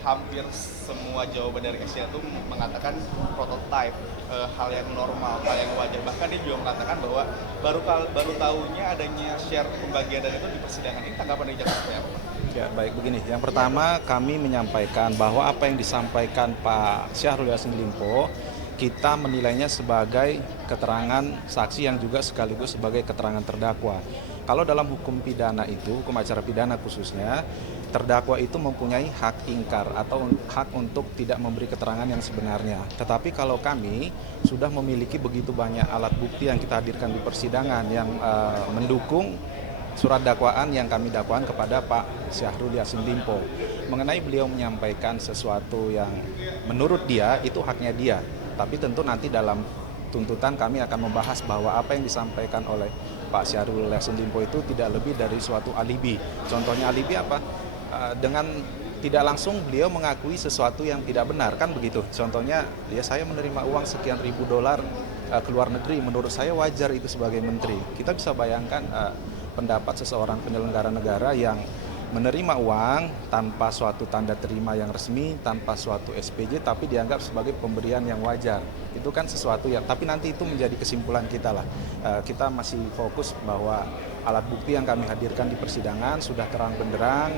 hampir semua jawaban dari Asia itu mengatakan prototype, hal yang normal, hal yang wajar. Bahkan dia juga mengatakan bahwa baru tahunya adanya share pembagian dana itu di persidangan ini. Tanggapan dari Jaksa seperti apa, Pak? Ya, baik begini. Yang pertama, kami menyampaikan bahwa apa yang disampaikan Pak Syahrul Yassin Limpo, kita menilainya sebagai keterangan saksi yang juga sekaligus sebagai keterangan terdakwa. Kalau dalam hukum pidana itu, hukum acara pidana khususnya, terdakwa itu mempunyai hak ingkar atau hak untuk tidak memberi keterangan yang sebenarnya. Tetapi kalau kami sudah memiliki begitu banyak alat bukti yang kita hadirkan di persidangan yang mendukung surat dakwaan yang kami dakwaan kepada Pak Syahrul Yassin Limpo mengenai beliau menyampaikan sesuatu yang menurut dia itu haknya dia, tapi tentu nanti dalam tuntutan kami akan membahas bahwa apa yang disampaikan oleh Pak Syahrul Yassin Limpo itu tidak lebih dari suatu alibi. Contohnya alibi apa? Dengan tidak langsung beliau mengakui sesuatu yang tidak benar, kan begitu. Contohnya, ya saya menerima uang sekian ribu dolar ke luar negeri, menurut saya wajar itu sebagai menteri. Kita bisa bayangkan pendapat seseorang penyelenggara negara yang menerima uang tanpa suatu tanda terima yang resmi, tanpa suatu SPJ, tapi dianggap sebagai pemberian yang wajar. Itu kan sesuatu yang, tapi nanti itu menjadi kesimpulan kita lah. Kita masih fokus bahwa alat bukti yang kami hadirkan di persidangan sudah terang benderang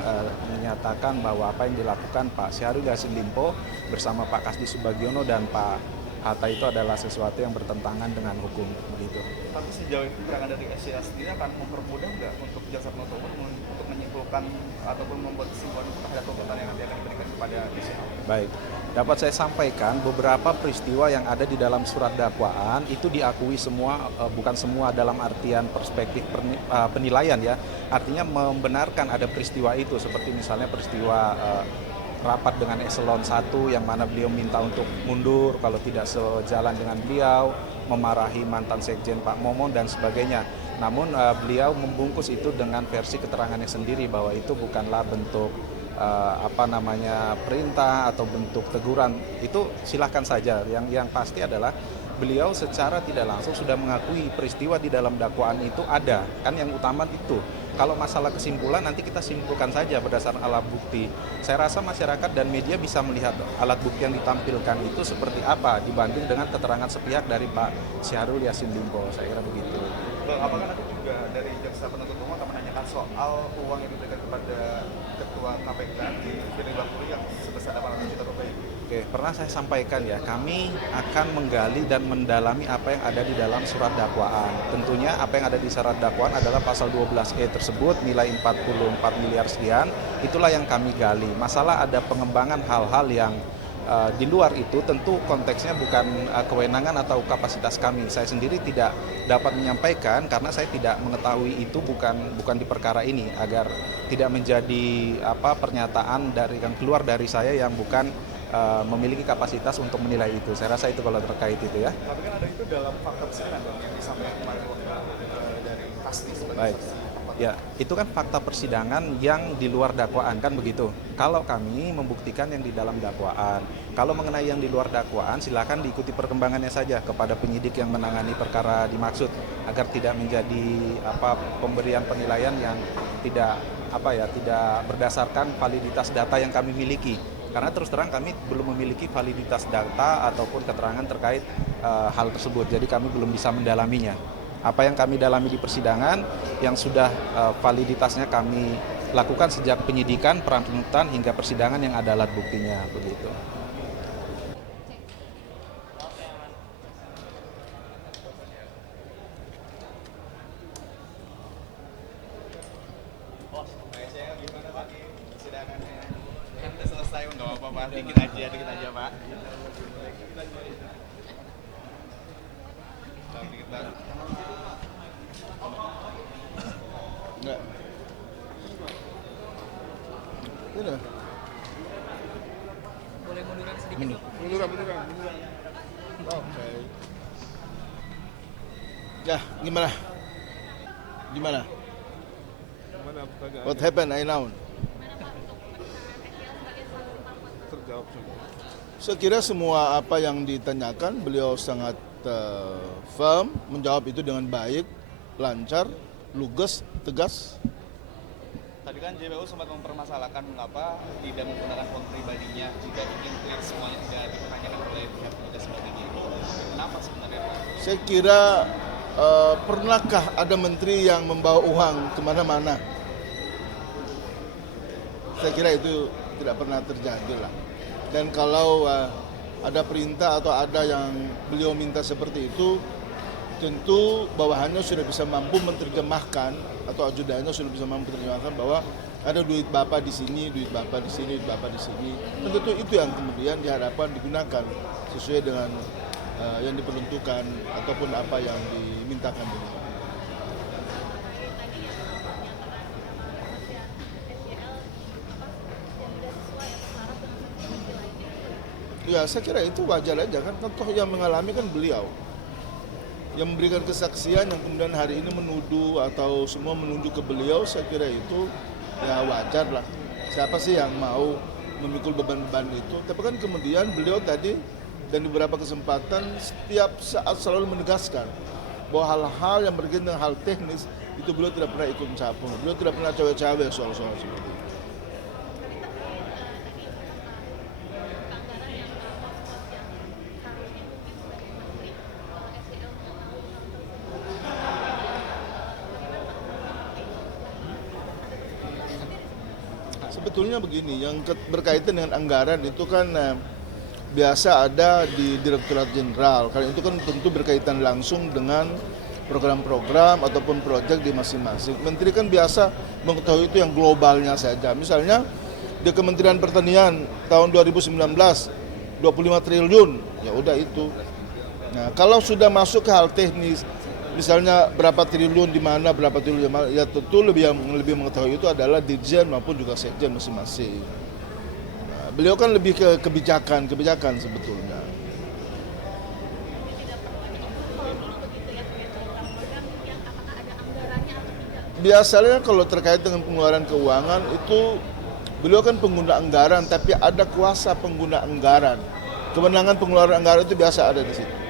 menyatakan bahwa apa yang dilakukan Pak Syahrul Yassin Limpo bersama Pak Kasdi Subagiono dan Pak Hatta itu adalah sesuatu yang bertentangan dengan hukum, begitu. Tapi sejauh ini keterangan dari Asia sendiri akan mempermudah nggak untuk jaksa penuntut umum untuk menyimpulkan ataupun membuat kesimpulan terhadap tuntutan yang nanti akan diberikan kepada Asia? Baik, dapat saya sampaikan beberapa peristiwa yang ada di dalam surat dakwaan itu diakui semua, bukan semua dalam artian perspektif penilaian ya, artinya membenarkan ada peristiwa itu, seperti misalnya peristiwa rapat dengan eselon 1 yang mana beliau minta untuk mundur kalau tidak sejalan dengan beliau, memarahi mantan sekjen Pak Momon dan sebagainya. Namun beliau membungkus itu dengan versi keterangannya sendiri bahwa itu bukanlah bentuk perintah atau bentuk teguran. Itu silahkan saja. Yang pasti adalah beliau secara tidak langsung sudah mengakui peristiwa di dalam dakwaan itu ada. Kan yang utama itu. Kalau masalah kesimpulan nanti kita simpulkan saja berdasarkan alat bukti. Saya rasa masyarakat dan media bisa melihat alat bukti yang ditampilkan itu seperti apa dibanding dengan keterangan sepihak dari Pak Syahrul Yassin Limpo. Saya kira begitu. Apakah nanti juga dari jaksa penuntut umum akan menanyakan soal uang yang diberikan kepada ketua KPK di Firly Bahuri yang sebesar 800 juta rupiah? Oke, pernah saya sampaikan ya, kami akan menggali dan mendalami apa yang ada di dalam surat dakwaan. Tentunya apa yang ada di surat dakwaan adalah pasal 12E tersebut, nilai 44 miliar sekian, itulah yang kami gali. Masalah ada pengembangan hal-hal yang di luar itu tentu konteksnya bukan kewenangan atau kapasitas kami. Saya sendiri tidak dapat menyampaikan karena saya tidak mengetahui itu bukan di perkara ini, agar tidak menjadi pernyataan yang keluar dari saya yang bukan memiliki kapasitas untuk menilai itu. Saya rasa itu kalau terkait itu ya. Tapi kan ada itu dalam fakta persidangan yang disampaikan kemarin dari Kasdi sebagai Baik. saksi. Ya, itu kan fakta persidangan yang di luar dakwaan, kan begitu. Kalau kami membuktikan yang di dalam dakwaan. Kalau mengenai yang di luar dakwaan, silakan diikuti perkembangannya saja kepada penyidik yang menangani perkara dimaksud, agar tidak menjadi pemberian penilaian yang tidak berdasarkan validitas data yang kami miliki. Karena terus terang kami belum memiliki validitas data ataupun keterangan terkait hal tersebut. Jadi kami belum bisa mendalaminya. Apa yang kami dalami di persidangan yang sudah validitasnya kami lakukan sejak penyidikan, penuntutan hingga persidangan yang ada alat buktinya, begitu. Kan udah selesai, nggak apa-apa Pak. Dikit aja Pak. Enggak. Udah. Boleh munduran sedikit? Munduran. Oke. Ya, gimana? What happened? I know. Terjawab semua. Saya kira semua apa yang ditanyakan beliau sangat firm, menjawab itu dengan baik, lancar, lugas, tegas. Tadi kan JPU sempat mempermasalahkan mengapa tidak menggunakan font pribadinya jika ingin clear semuanya tidak dipertanyakan oleh pihak dan sebagainya. Kenapa sebenarnya Pak? Saya kira pernahkah ada menteri yang membawa uang kemana-mana? Saya kira itu tidak pernah terjadi lah. Dan kalau ada perintah atau ada yang beliau minta seperti itu, tentu bawahannya sudah bisa mampu menerjemahkan atau ajudannya sudah bisa mampu menerjemahkan bahwa ada duit bapak di sini, duit bapak di sini, duit bapak di sini. Tentu itu yang kemudian diharapkan digunakan sesuai dengan yang diperuntukkan ataupun apa yang dimintakan. Ya, saya kira itu wajar aja kan, toh yang mengalami kan beliau. Yang memberikan kesaksian yang kemudian hari ini menuduh atau semua menunjuk ke beliau, saya kira itu ya wajar lah. Siapa sih yang mau memikul beban-beban itu? Tapi kan kemudian beliau tadi dan di beberapa kesempatan setiap saat selalu menegaskan bahwa hal-hal yang berkaitan dengan hal teknis itu beliau tidak pernah ikut campur. Beliau tidak pernah cawe-cawe soal-soal seperti itu. Sebetulnya begini, yang berkaitan dengan anggaran itu kan biasa ada di Direktorat Jenderal. Karena itu kan tentu berkaitan langsung dengan program-program ataupun proyek di masing-masing. Menteri kan biasa mengetahui itu yang globalnya saja. Misalnya di Kementerian Pertanian tahun 2019 25 triliun, ya udah itu. Nah, kalau sudah masuk ke hal teknis, misalnya berapa triliun di mana, berapa triliun di mana, ya tentu lebih mengetahui itu adalah Dirjen maupun juga Sekjen masing-masing. Nah, beliau kan lebih ke kebijakan sebetulnya. Biasanya kalau terkait dengan pengeluaran keuangan itu beliau kan pengguna anggaran, tapi ada kuasa pengguna anggaran. Kewenangan pengeluaran anggaran itu biasa ada di situ.